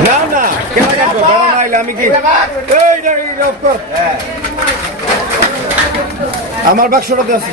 না না কেন কাটবো বেড়া না আইলে আমি কি। আমার বাক্সটাতে আছে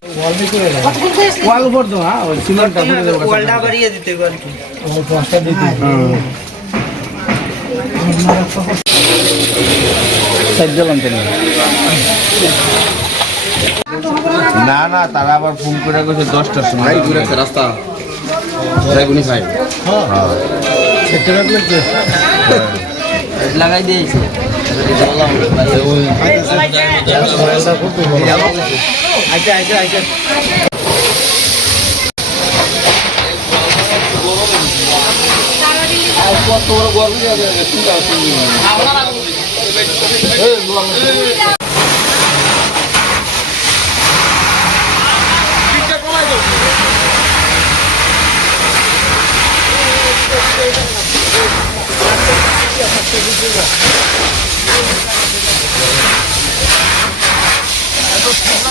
ওয়াল উপর তো হ্যাঁ ওই সিমেন্টটা ফুটে দেবো ওয়ালটা বাড়িয়ে দিতে গেল সাইড জ্বলন কেন না না তারা আবার ফোন করে গেছে দশটার সময়। রাস্তা। বেগুনি খাই লাগাই দিয়েছে। আচ্ছা আচ্ছা আচ্ছা দে, দে। দে, আস্তে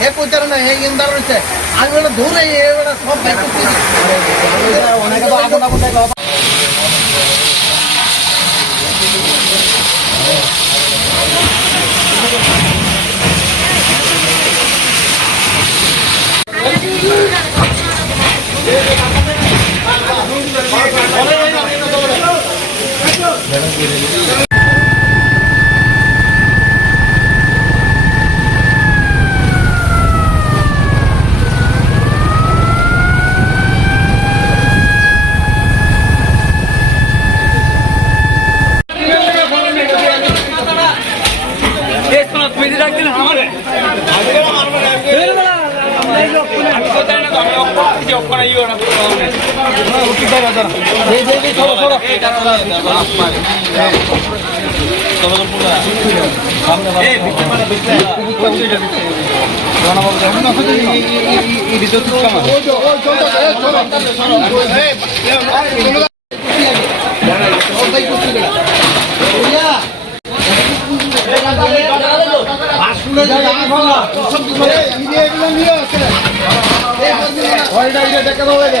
হে কোথাও না হে ইন্দার রয়েছে আমি বলে ধরে এবার সব Yeah. দেখা পাবে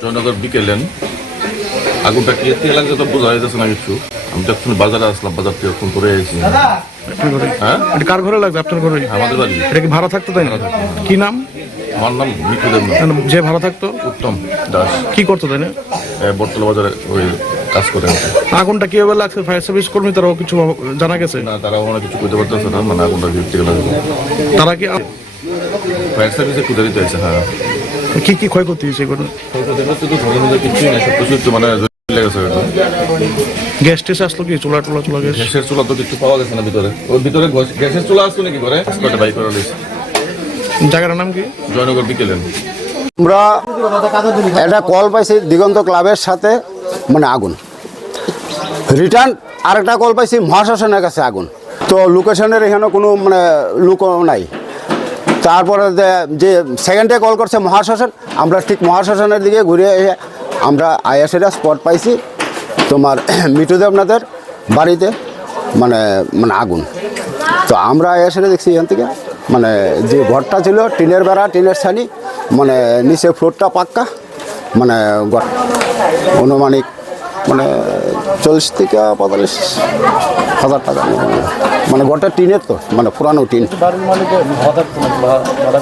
জয়নগর বিকেলেন আগুনটা কি তো বোঝা যাচ্ছে না কিছু। আমি বাজারে আসলাম বাজার থেকে এখন হ্যাঁ? কার ঘরে আপনার ঘরে? হ্যাঁ, আমাদের বাড়ি এটা কি ভাড়া থাকতো তাই না? কি নাম? নাম যে ভাড়া থাকতো? উত্তম দাস। কি করতো তাই না? বাজারে ওই কাজ আগুনটা কীভাবে লাগছে? ফায়ার সার্ভিস কর্মী তারাও কিছু জানা গেছে? না তারা ওরা কিছু করতে পারতেছে না মানে আগুনটা তারা কি ফায়ার সার্ভিসে খুঁজে দিতে হ্যাঁ। কি কি ক্ষয়ক্ষতি হয়েছে এগুলো। গ্যাস টেস আসলো কি? চুলা টুলা চুলা গ্যাস? গ্যাসের চুলা তো কিছু পাওয়া গেছে না ভিতরে? ওর ভিতরে গ্যাসের চুলা আসতো নাকি করে কটা বাইক করে লিস নাম কি? জয়নগর বিকেলেন আমরা একটা কল পাইছি দিগন্ত ক্লাবের সাথে মানে আগুন। রিটার্ন আরেকটা কল পাইছি মহাশাসনের কাছে আগুন। তো লোকেশনের এখানে কোনো মানে লোক নাই। তারপরে যে- সেকেন্ডে কল করছে মহাশাসন আমরা ঠিক মহাশাসনের দিকে ঘুরে এসে আমরা আইএসএরা স্পট পাইছি তোমার মিঠু দেবনাথের বাড়িতে মানে মানে আগুন। তো আমরা আইএসএরা দেখছি এখান থেকে মানে যে ঘরটা ছিল, টিনের বেড়া, টিনের ছানি মানে নিচে ফ্লোরটা পাক্কা মানে অনুমানিক মানে চল্লিশ থেকে পঁয়তাল্লিশ হাজার টাকা। মানে গোটা টিনের তো মানে পুরানো টিন।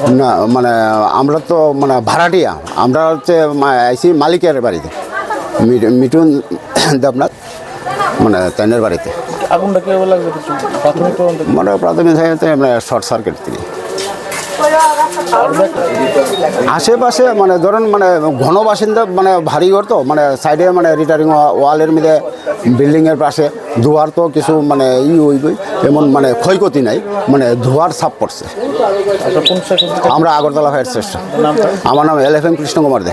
না মানে আমরা তো মানে ভাড়াটিয়া। আমরা হচ্ছে আইসি মালিকের বাড়িতে। মি- মিঠুন দেবনাথ মানে তাইনের বাড়িতে। আগুনটা কীভাবে লাগবে? মানে প্রাথমিক আমরা শর্ট সার্কিট থেকে আশেপাশে মানে ধরুন মানে ঘন বাসিন্দা মানে ভারী ঘর তো মানে সাইডে মানে রিটারিং ওয়ালের মধ্যে বিল্ডিংয়ের পাশে ধোয়ার তো কিছু মানে ই ওই এমন মানে ক্ষয়ক্ষতি নাই মানে ধোয়ার ছাপ পড়ছে। আমরা আগরতলা ফায়ার শ্রেষ্ঠ আমার নাম L F M Krishna Kumar De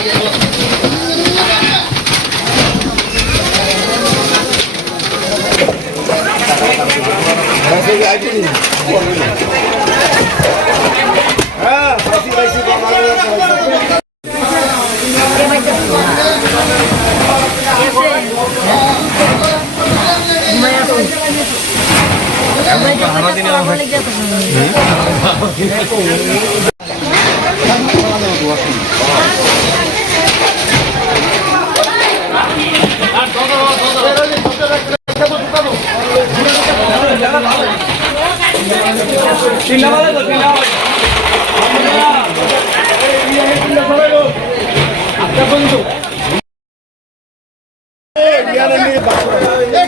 Thank.